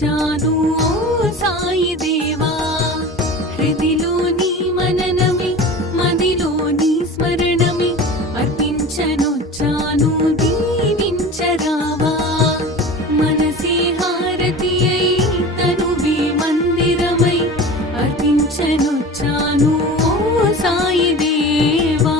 అర్పించనొచ్చాను ఓ సాయి దేవా. హృదిలోని మననమే మదిలోని స్మరణమే అర్పించనొచ్చాను దీవించరావా. మనసే హారతి అయి తనువే మందిరమై అర్పించనొచ్చాను ఓ సాయి దేవా.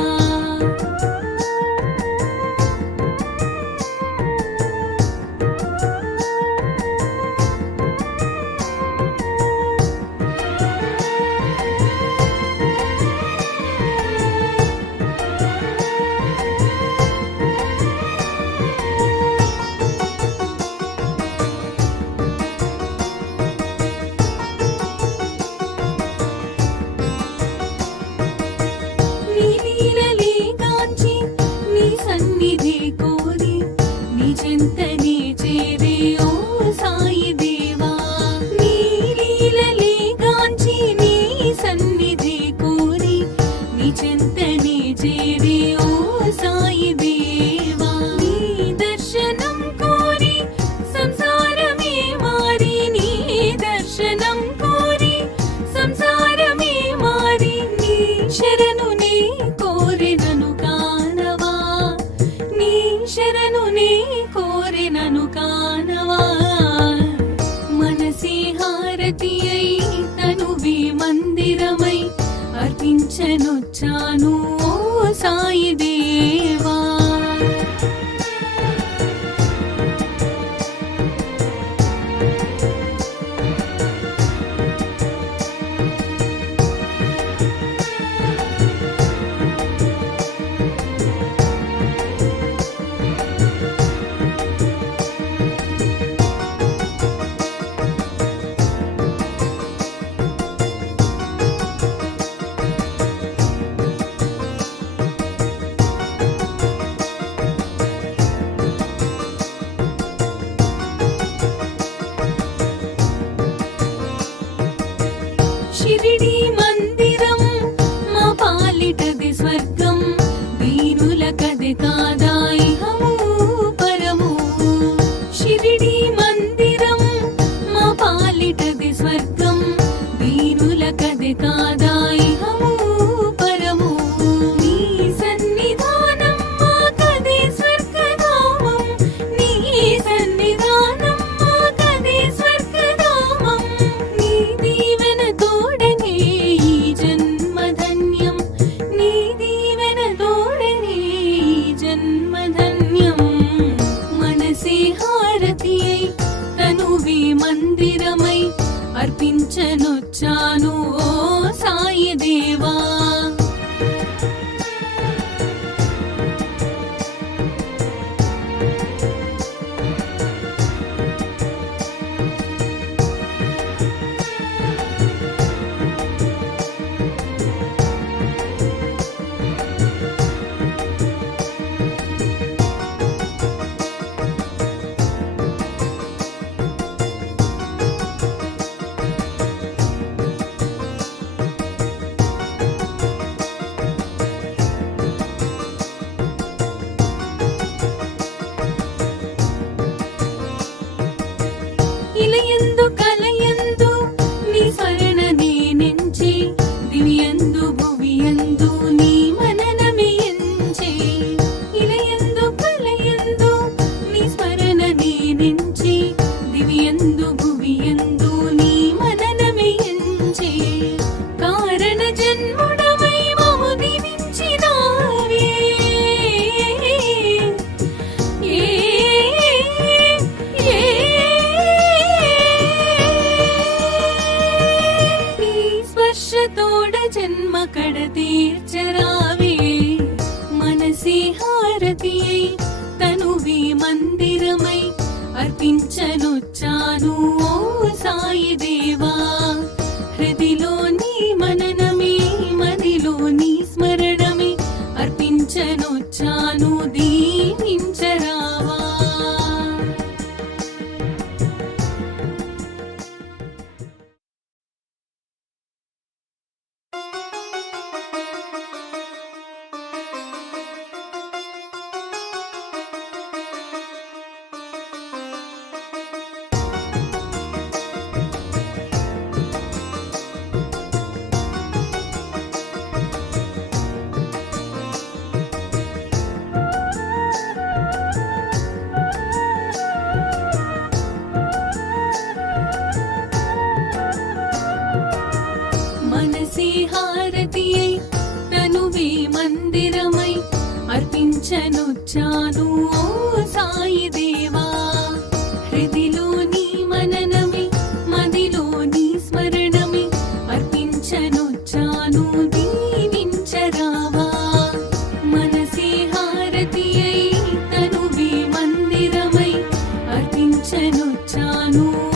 అర్పించనొచ్చాను ఓ సాయి దేవా. షిరిడి మందిరం మా పాలిటది స్వర్గం, వీరులకది కాదా ఇహము పరము. షిరిడి మందిరం మా పాలిటది స్వర్గం, వీరులకది కాదా ఇహము పరము. నీ సన్నిధానం మాకదే స్వర్గధామం, నీ సన్నిధానం మాకదే స్వర్గధామం. నీ దీవెన తోడనే ఈ జన్మధన్యం, నీ దీవెన తోడనే ఈ జన్మధన్యం. మనసే హారతి అయి తనువే మందిరమై అర్పించనొచ్చాను ఓ సాయి దేవా. ఇలయందు కలయందు నీ స్మరణ నేనెంచి, దివ్యందు భువియందు నీ మననమే ఎంచే. ఇలయందు కలయందు నీ స్మరణ నేనెంచి, దివ్యందు భువియందు నీ మననమే ఎంచే. కారణ జన్ముడవై మము దీవించినావే, స్పర్శతోడ జన్మ కడ తీర్చరావే. మనసే హారతి అయి తనువే మందిరమై అర్పించనొచ్చాను ఓ సాయి దేవా. హృదిలోని మననమే మదిలోని స్మరణమే అర్పించనొచ్చాను దీవించరావా. మందిరమై అర్పించనొచ్చాను ఓ సాయి దేవా